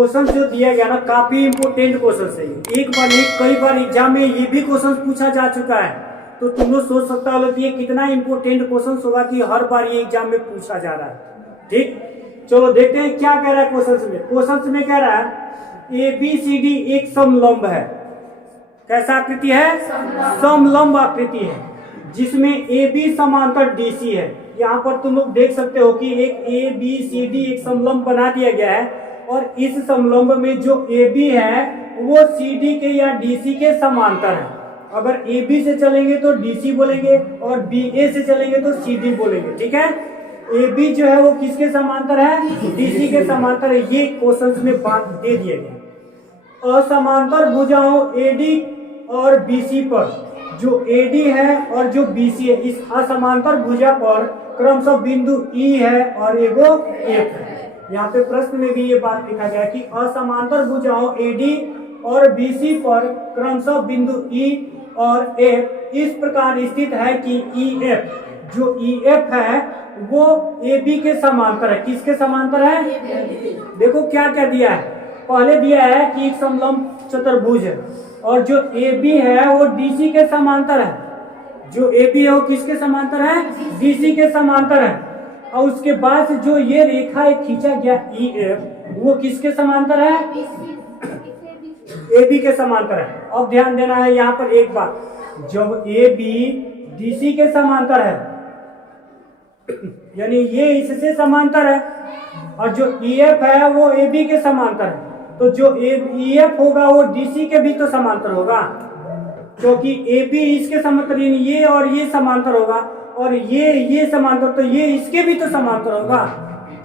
Question जो दिया गया ना काफी इंपोर्टेंट क्वेश्चन है। एक बार नहीं कई बार एग्जाम में ये भी क्वेश्चन पूछा जा चुका है, तो तुम लोग सोच सकता हो कि ये कितना इंपोर्टेंट क्वेश्चन होगा कि हर बार ये एग्जाम में पूछा जा रहा है। ठीक, चलो देखते हैं क्या कह रहा है क्वेश्चन में। क्वेश्चन में कह रहा है ABCD एक समलंब है। कैसा आकृति है? समलंब आकृति है, जिसमें AB समांतर DC है। यहाँ पर तुम लोग देख सकते हो कि एक ABCD एक समलंब बना दिया गया है, और इस समलंब में जो AB है वो CD के या DC के समांतर है। अगर AB से चलेंगे तो DC बोलेंगे, और BA से चलेंगे तो CD बोलेंगे। ठीक है, AB जो है वो किसके समांतर है? DC के समांतर है। ये क्वेश्चन में बात दे दिया गया। असमांतर भुजाओं AD और BC पर जो AD है और जो BC है, इस असमांतर भुजा पर क्रमशः बिंदु E है और एगो F है। यहाँ पे प्रश्न में भी ये बात लिखा गया कि असमांतर भुजाओं AD और BC पर क्रमशः बिंदु E और F इस प्रकार स्थित है कि EF जो EF है वो AB के समांतर है। किसके समांतर है? देखो क्या क्या दिया है। पहले दिया है कि एक समलंब चतुर्भुज है, और जो AB है वो DC के समांतर है। जो AB है वो किसके समांतर है? DC के समांतर है। और उसके बाद से जो ये रेखा एक खींचा गया EF वो किसके समांतर है? AB के समांतर है। अब ध्यान देना है यहाँ पर एक बात, जब AB DC के समांतर है यानी ये इससे समांतर है, और जो EF है वो AB के समांतर है, तो जो EF होगा वो DC के भी तो समांतर होगा, क्योंकि AB इसके समांतर, ये और ये समांतर होगा, और ये समांतर, तो ये इसके भी तो समांतर होगा,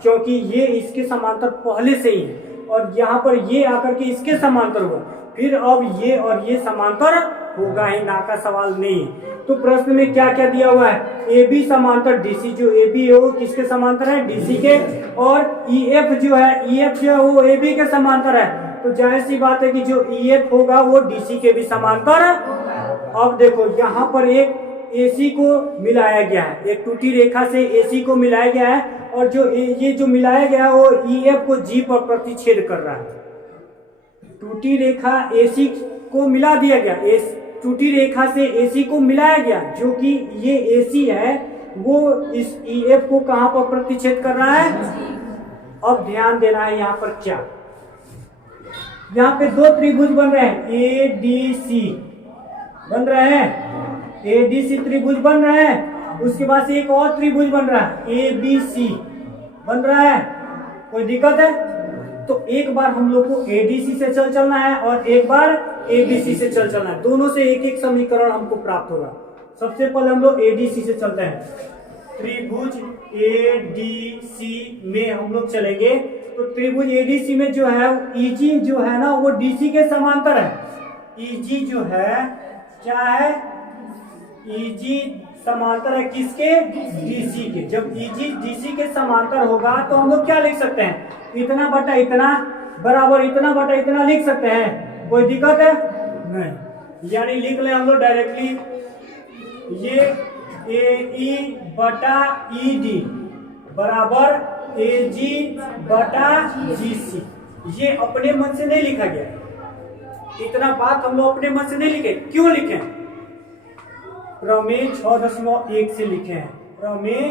क्योंकि ये इसके समांतर पहले से ही, और यहाँ पर ये आकर के इसके समांतर होगा। फिर अब ये और ये समांतर होगा ही, ना का सवाल नहीं। तो प्रश्न में क्या क्या दिया हुआ है? AB समांतर DC, जो AB है वो किसके समांतर है? DC के, और EF जो है वो AB के समांतर है, तो जाहिर सी बात है कि जो EF होगा वो DC के भी समांतर है। अब देखो यहाँ पर एक AC को मिलाया गया है, एक टूटी रेखा से AC को मिलाया गया है, और जो ये जो मिलाया गया है वो EF को G पर प्रतिच्छेद कर रहा है। टूटी रेखा AC को मिला दिया गया, टूटी रेखा से AC को मिलाया गया, जो कि ये AC है वो इस EF को कहां पर प्रतिच्छेद कर रहा है? अब ध्यान देना है यहाँ पर क्या, यहाँ पे दो त्रिभुज बन रहे हैं, ADC बन रहे हैं, ADC त्रिभुज बन रहे हैं। उसके बाद से एक और त्रिभुज बन रहा है ABC बन रहा है। कोई दिक्कत है? तो एक बार हम लोग को ADC से चलना है और एक बार ABC से चलना है। दोनों से एक एक समीकरण हमको प्राप्त होगा। सबसे पहले हम लोग ADC से चलते हैं। त्रिभुज ADC में हम लोग चलेंगे, तो त्रिभुज ADC में जो है EG जो है ना वो DC के समांतर है। EG जो है क्या है? EG समांतर है किसके? DC के। जब EG DC के समांतर होगा तो हम लोग क्या लिख सकते हैं? इतना बटा इतना बराबर इतना बटा इतना लिख सकते हैं। कोई दिक्कत है? नहीं। यानी लिख ले हम लोग डायरेक्टली, ये AE बटा ED बराबर AG बटा GC। ये अपने मन से नहीं लिखा गया, इतना बात हम लोग अपने मन से नहीं लिखे। क्यों लिखे? प्रमेय 6.1 से लिखे हैं। प्रमेय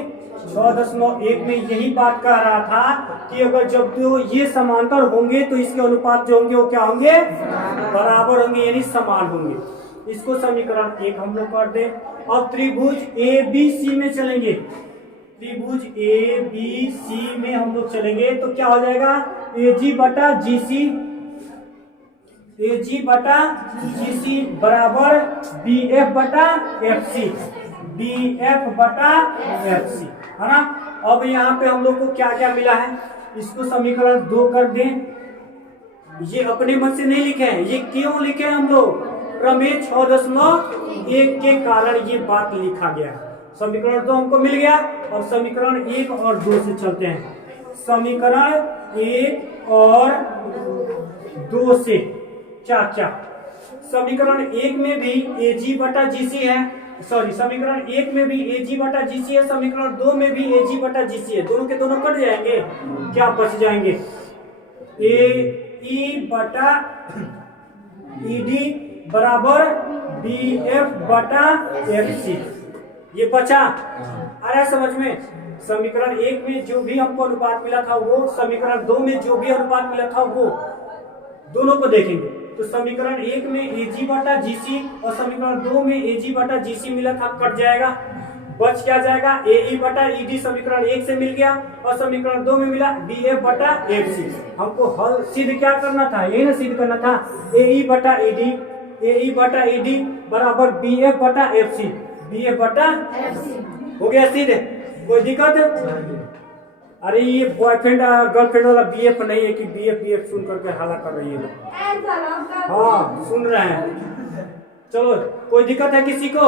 6.1 में यही बात कह रहा था कि अगर जब तो ये समांतर होंगे तो इसके अनुपात जो होंगे वो क्या होंगे? बराबर होंगे, यानी समान होंगे। इसको समीकरण 1 हम लोग कर दें। अब त्रिभुज ABC में चलेंगे, त्रिभुज ABC में हम लोग चलेंगे तो क्या हो जाएगा? AG बटा GC, AG बटा GC बराबर BF बटा FC, BF बटा FC, है ना। अब यहाँ पे हम लोग को क्या क्या मिला है, इसको समीकरण 2 कर दें। ये अपने मन से नहीं लिखे हैं, ये क्यों लिखे हैं हम लोग? प्रमेय 6.1 के कारण ये बात लिखा गया है। समीकरण 2 हमको मिल गया, और समीकरण 1 और 2 से चलते हैं। समीकरण 1 और 2 से क्या समीकरण 1 में भी AG बटा GC है, सॉरी समीकरण 1 में भी AG बटा GC है, समीकरण 2 में भी AG बटा GC है। दोनों के दोनों कट जाएंगे, क्या बच जाएंगे? ई बटा ई डी बराबर बी एफ बटा एफ सी। ये बचा, आ रहा है समझ में। समीकरण 1 में जो भी हमको अनुपात मिला था वो समीकरण 2 में जो भी अनुपात मिला था वो दोनों को देखेंगे। तो समीकरण 1 में एजी बटा जीसी और समीकरण 2 में एजी बटा जीसी मिला था, कट जाएगा, बच क्या जाएगा ए बटा ईडी समीकरण 1 से मिल गया और समीकरण 2 में मिला बी एफ बटा एफ सी। हमको हल सिद्ध क्या करना था, यही ना सिद्ध करना था, ए बटा ईडी बराबर बी एफ बटा एफ सी, बी एफ बटा हो गया सिद्ध। कोई दिक्कत है? अरे ये बॉयफ्रेंड गर्लफ्रेंड वाला बीएफ नहीं है कि बीएफ सुन करके हाला कर रही है। हाँ सुन रहे हैं। चलो कोई दिक्कत है किसी को?